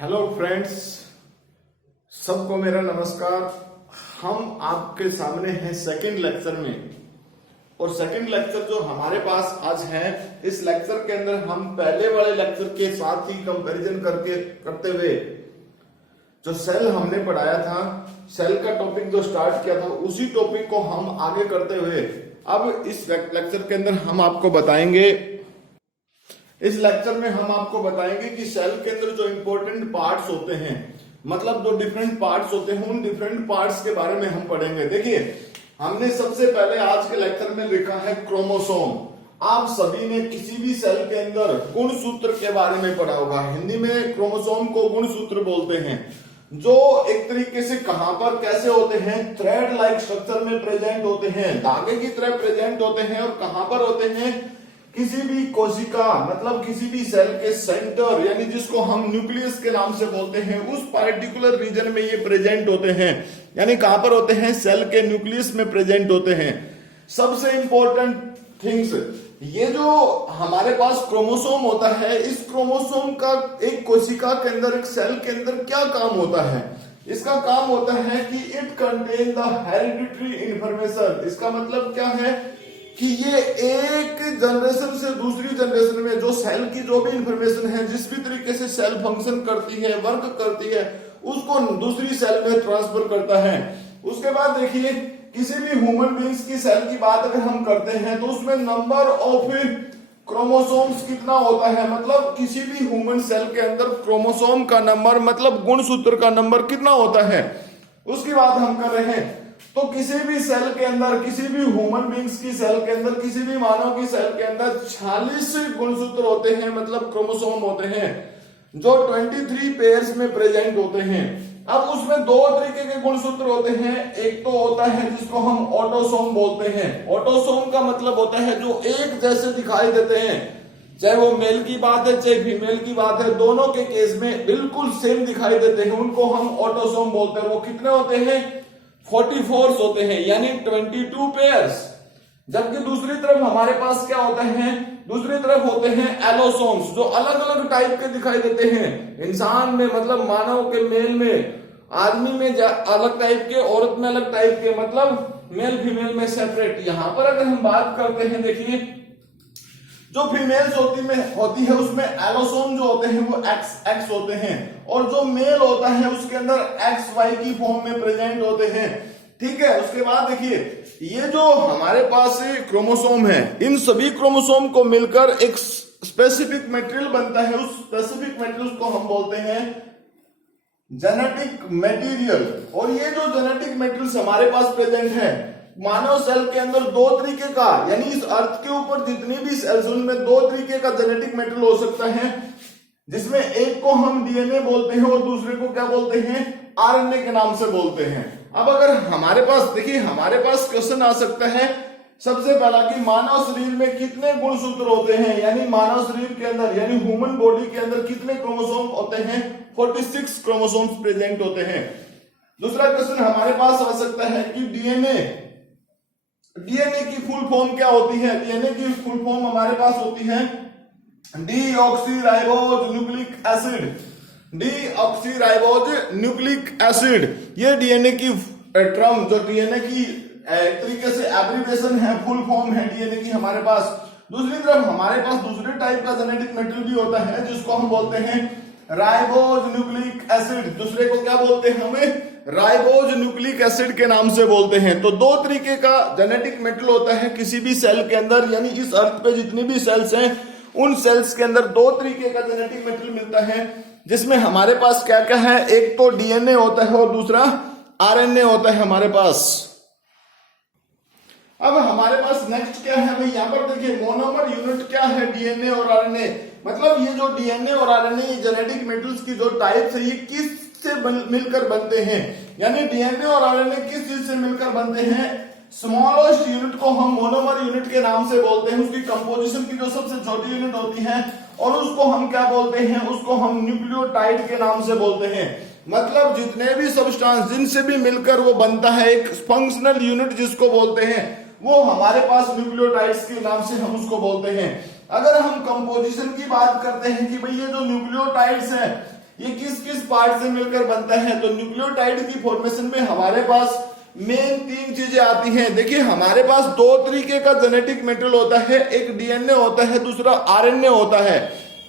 Hello friends, सबको मेरा नमस्कार। हम आपके सामने हैं सेकंड लेक्चर में, और सेकंड लेक्चर जो हमारे पास आज है, इस लेक्चर के अंदर हम पहले वाले लेक्चर के साथ ही कंपैरिजन करते हुए जो सेल हमने पढ़ाया था, सेल का टॉपिक जो स्टार्ट किया था, उसी टॉपिक को हम आगे करते हुए अब इस लेक्चर के अंदर हम आपको बताएंगे, इस लेक्चर में हम आपको बताएंगे कि सेल के अंदर जो इंपॉर्टेंट पार्ट्स होते हैं, मतलब जो डिफरेंट पार्ट्स होते हैं, उन डिफरेंट पार्ट्स के बारे में हम पढ़ेंगे। देखिए, हमने सबसे पहले आज के लेक्चर में लिखा है क्रोमोसोम। आप सभी ने किसी भी सेल के अंदर गुणसूत्र के बारे में पढ़ा होगा। हिंदी में क्रोमोसोम को गुणसूत्र बोलते हैं, जो एक तरीके से कहां पर कैसे होते हैं, थ्रेड लाइक स्ट्रक्चर में प्रेजेंट होते हैं, धागे की तरह प्रेजेंट होते हैं, और कहां पर होते हैं, किसी भी कोशिका मतलब किसी भी सेल के सेंटर, यानी जिसको हम न्यूक्लियस के नाम से बोलते हैं, उस पार्टिकुलर रीजन में ये प्रेजेंट होते हैं। यानी कहां पर होते हैं, सेल के न्यूक्लियस में प्रेजेंट होते हैं। सबसे इंपॉर्टेंट थिंग्स, ये जो हमारे पास क्रोमोसोम होता है, इस क्रोमोसोम का एक कोशिका के अंदर, एक सेल के अंदर क्या काम होता है? इसका काम होता है कि it contain the hereditary information. इसका मतलब क्या है कि ये एक जनरेशन से दूसरी जनरेशन में जो सेल की जो भी इंफॉर्मेशन है, जिस भी तरीके से सेल फंक्शन करती है, वर्क करती है, उसको दूसरी सेल में ट्रांसफर करता है। उसके बाद देखिए, किसी भी ह्यूमन बीइंग्स की सेल की बात अगर हम करते हैं तो उसमें नंबर ऑफ क्रोमोसोम्स कितना होता है, मतलब किसी भी ह्यूमन सेल के अंदर क्रोमोसोम का नंबर, मतलब गुणसूत्र का नंबर कितना होता है, उसकी बात हम कर रहे हैं। तो किसी भी सेल के अंदर, किसी भी ह्यूमन बीइंग्स की सेल के अंदर, किसी भी मानव की सेल के अंदर 46 गुणसूत्र होते हैं, मतलब क्रोमोसोम होते हैं, जो 23 पेयर्स में प्रेजेंट होते हैं। अब उसमें दो तरीके के गुणसूत्र होते हैं। एक तो होता है जिसको हम ऑटोसोम बोलते हैं। ऑटोसोम का मतलब होता है जो एक जैसे दिखाई देते हैं, चाहे वो मेल की बात है चाहे फीमेल की बात है, दोनों के केस में बिल्कुल सेम दिखाई देते हैं, उनको हम ऑटोसोम बोलते हैं। वो कितने होते हैं? 44 होते हैं, यानी 22 पेयर्स। जबकि दूसरी तरफ हमारे पास क्या होता है, दूसरी तरफ होते हैं एलोसोम्स, जो अलग अलग टाइप के दिखाई देते हैं। इंसान में मतलब मानव के मेल में, आदमी में अलग टाइप के, औरत में अलग टाइप के, मतलब मेल फीमेल में सेपरेट। यहां पर अगर हम बात करते हैं, देखिए, जो फीमेल्स होती है उसमें एलोसोम जो होते हैं वो XX होते हैं, और जो मेल होता है उसके अंदर XY की फॉर्म में प्रेजेंट होते हैं। ठीक है। उसके बाद देखिए, ये जो हमारे पास क्रोमोसोम है, इन सभी क्रोमोसोम को मिलकर एक स्पेसिफिक मटेरियल बनता है। उस स्पेसिफिक मटेरियल को हम बोलते हैं जेनेटिक मटेरियल। और ये जो जेनेटिक मटेरियल हमारे पास प्रेजेंट है मानव सेल के अंदर, दो तरीके का, यानी इस अर्थ के ऊपर जितनी भी सेल्स, उनमें दो तरीके का जेनेटिक मटेरियल हो सकता है, जिसमें एक को हम डीएनए बोलते हैं और दूसरे को क्या बोलते हैं, आरएनए के नाम से बोलते हैं। अब अगर हमारे पास, देखिए, हमारे पास क्वेश्चन आ सकता है सबसे पहला कि मानव शरीर में कितने गुणसूत्र होते हैं, यानी मानव शरीर के अंदर, यानी ह्यूमन बॉडी के अंदर कितने क्रोमोसोम होते हैं? 46 क्रोमोसोम्स प्रेजेंट होते हैं। दूसरा क्वेश्चन हमारे पास आ सकता है कि डीएनए की फुल फॉर्म क्या होती है? डीएनए की फुल फॉर्म हमारे पास होती है deoxyribose nucleic acid. Deoxyribose nucleic acid, ये डीएनए की टर्म, जो डीएनए की एक तरीके से एब्रिविएशन है, फुल फॉर्म है डीएनए की हमारे पास। दूसरी तरफ हमारे पास दूसरे टाइप का जेनेटिक मटेरियल भी होता है, जिसको हम बोलते हैं राइबोज न्यूक्लिक एसिड। दूसरे को क्या बोलते हैं? हमें राइबोज न्यूक्लिक एसिड के नाम से बोलते हैं। तो दो तरीके का जेनेटिक मटेरियल होता है किसी भी सेल के अंदर, यानी इस अर्थ पे जितनी भी सेल्स हैं, उन सेल्स के अंदर दो तरीके का जेनेटिक मटेरियल मिलता है, जिसमें हमारे पास क्या क्या है, एक तो डीएनए होता है और दूसरा आरएनए होता है हमारे पास। अब हमारे पास नेक्स्ट क्या है भाई, यहां पर देखिए, मोनोमर यूनिट क्या है, डीएनए और आरएनए। मतलब ये जो डीएनए और आरएनए जेनेटिक मटेरियल्स की जो टाइप्स है, ये किस से मिलकर बनते हैं, यानी डीएनए और आरएनए किस चीज से मिलकर बनते हैं? स्मॉलेस्ट यूनिट को हम मोनोमर यूनिट के नाम से बोलते हैं। उसकी कंपोजिशन की जो सबसे छोटी यूनिट होती है, और उसको हम क्या बोलते हैं? उसको हम न्यूक्लियोटाइड के नाम से बोलते हैं। मतलब जितने भी सब्सटेंस जिनसे भी मिलकर वो बनता है, एक फंक्शनल यूनिट जिसको बोलते हैं, वो हमारे पास न्यूक्लियोटाइड्स के नाम से हम उसको बोलते हैं। अगर हम कंपोजिशन की बात करते हैं कि भाई ये जो न्यूक्लियोटाइड्स हैं, ये किस किस पार्ट से मिलकर बनता है। तो न्यूक्लियोटाइड की फॉर्मेशन में हमारे पास मेन 3 चीजें आती हैं। देखिए हमारे पास 2 तरीके का जेनेटिक मेटेरियल होता है, एक डीएनए होता है, दूसरा आरएनए होता है।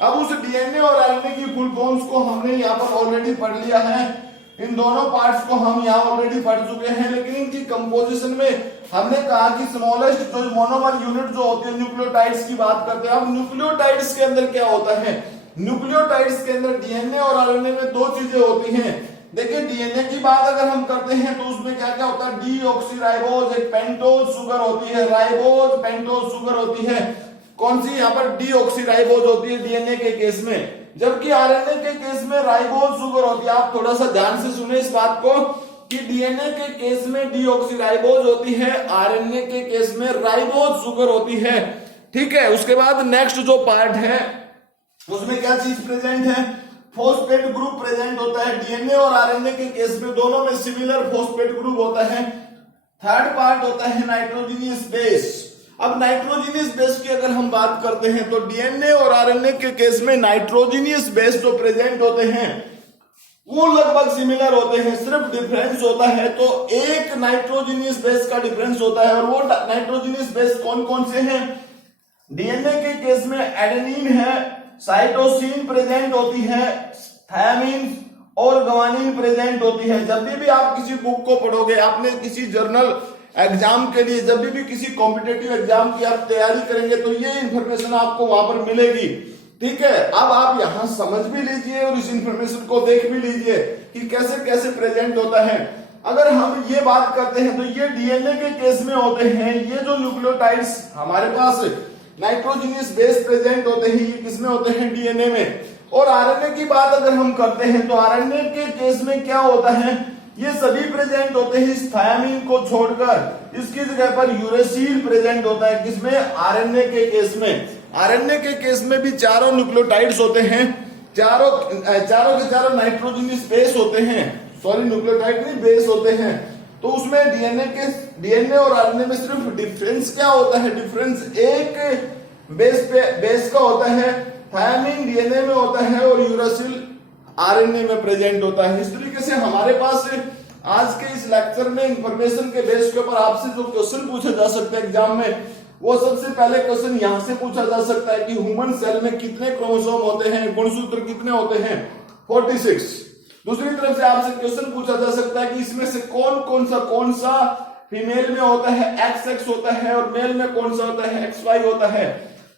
अब उस डीएनए और आरएनए की फुल फॉर्म्स को हमने यहाँ पर ऑलरेडी पढ़ लिया है, इन दोनों पार्ट्स को हम यहाँ ऑलरेडी पढ़ चुके हैं, लेकिन इनकी कंपोजिशन में हमने कहा कि स्मॉलेस्ट जो मोनोमर यूनिट जो होती है न्यूक्लियोटाइड्स की बात करते हैं। अब न्यूक्लियोटाइड्स के अंदर क्या होता है, न्यूक्लियोटाइड्स के अंदर डीएनए और आरएनए में 2 चीजें होती हैं। देखिए डीएनए की बात अगर हम करते हैं तो उसमें क्या क्या होता है, डीऑक्सीराइबोज, एक पेंटोज शुगर होती है, राइबोज पेंटोज शुगर होती है। कौन सी, यहाँ पर डीऑक्सीराइबोज होती है डीएनए के केस में, जबकि आरएनए के केस में राइबोज शुगर होती है। आप थोड़ा सा ध्यान से सुने इस बात को कि डीएनए के केस में डीऑक्सीराइबोज होती है, आरएनए के केस में राइबोज शुगर होती है। ठीक है, उसके बाद नेक्स्ट जो पार्ट है उसमें क्या चीज प्रेजेंट है, फॉस्फेट ग्रुप प्रेजेंट होता है। डीएनए और आरएनए के केस में दोनों में सिमिलर फॉस्फेट ग्रुप होता है। थर्ड पार्ट होता है नाइट्रोजनियस बेस। अब नाइट्रोजनियस बेस की अगर हम बात करते हैं तो डीएनए और आरएनए के केस में नाइट्रोजनियस बेस जो प्रेजेंट होते हैं वो लगभग सिमिलर होते हैं, सिर्फ डिफरेंस होता है तो एक नाइट्रोजनियस बेस का डिफरेंस होता है। और वो नाइट्रोजनियस बेस कौन कौन से हैं, डीएनए के केस में एडेनिन है, साइटोसिन प्रेजेंट होती है, थायमिन और ग्वानिन प्रेजेंट होती है। जब भी आप किसी बुक को पढ़ोगे, आपने किसी जर्नल एग्जाम के लिए जब भी किसी कॉम्पिटेटिव एग्जाम की आप तैयारी करेंगे तो ये इंफॉर्मेशन आपको वहां पर मिलेगी। ठीक है, अब आप यहां समझ भी लीजिए और इस इंफॉर्मेशन को देख भी लीजिए कि कैसे कैसे प्रेजेंट होता है। अगर हम ये बात करते हैं तो ये डीएनए के केस में होते हैं, ये जो न्यूक्लियोटाइड्स हमारे पास नाइट्रोजनियस बेस प्रेजेंट होते हैं, ये किसमें होते हैं, डीएनए में। और आरएनए की बात अगर हम करते हैं तो आरएनए के केस में क्या होता है, ये सभी प्रेजेंट होते हैं इस थायमिन को छोड़कर। इसकी जगह पर यूरेसिल प्रेजेंट होता है, किसमें, आरएनए के केस में। आरएनए के केस में भी 4 न्यूक्लियोटाइड्स होते हैं, चारों के चारों नाइट्रोजनियस बेस होते हैं, सॉरी न्यूक्लियोटाइड नहीं बेस होते हैं। तो उसमें डीएनए और आरएनए में सिर्फ डिफरेंस क्या होता है, डिफरेंस एक बेस का होता है। थायमिन डीएनए में होता है और यूरेसिल आरएनए में प्रेजेंट होता है। इस तरीके से हमारे पास आज के इस लेक्चर में इंफॉर्मेशन के बेस के ऊपर आपसे जो क्वेश्चन पूछे जा सकते हैं एग्जाम में, वो सबसे पहले क्वेश्चन यहां से पूछा जा सकता है कि ह्यूमन सेल में कितने क्रोमोसोम होते हैं, गुणसूत्र कितने होते हैं, 46। दूसरी तरफ से आपसे क्वेश्चन पूछा जा सकता है कि इसमें से कौन सा फीमेल में होता है, XX होता है, और मेल में कौन सा होता है, XY होता है।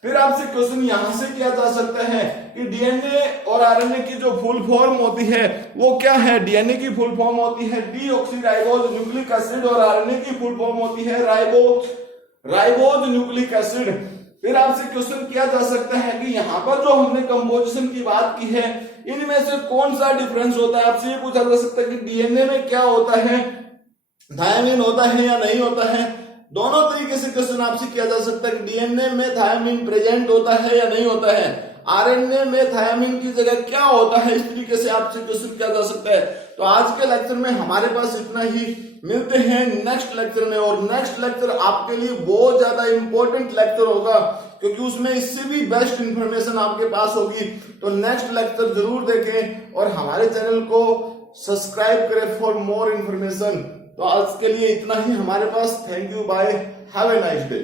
फिर आपसे क्वेश्चन यहां से किया जा सकता है कि डीएनए और आरएनए की जो फुल फॉर्म होती है वो क्या है। डीएनए की फुल फॉर्म होती है डीऑक्सीराइबोज न्यूक्लिक एसिड और आरएनए की फुल फॉर्म होती है राइबोज न्यूक्लिक एसिड। फिर आपसे क्वेश्चन किया जा सकता है कि यहाँ पर जो हमने कंपोजिशन की बात की है इनमें से कौन सा डिफरेंस होता है। आपसे ये पूछा जा सकता है कि डीएनए में क्या होता है, थायमिन होता है या नहीं होता है। दोनों तरीके से क्वेश्चन आपसे किया जा सकता है कि डीएनए में थायमिन प्रेजेंट होता है या नहीं होता है, आरएनए में थायमिन की जगह क्या होता है। इस तरीके से आपसे क्वेश्चन किया जा सकता है। तो आज के लेक्चर में हमारे पास इतना ही, मिलते हैं नेक्स्ट लेक्चर में। और नेक्स्ट लेक्चर आपके लिए बहुत ज्यादा इंपॉर्टेंट लेक्चर होगा क्योंकि उसमें इससे भी बेस्ट इंफॉर्मेशन आपके पास होगी। तो नेक्स्ट लेक्चर जरूर देखें और हमारे चैनल को सब्सक्राइब करें फॉर मोर इंफॉर्मेशन। तो आज के लिए इतना ही हमारे पास। Thank you, bye, have a nice day.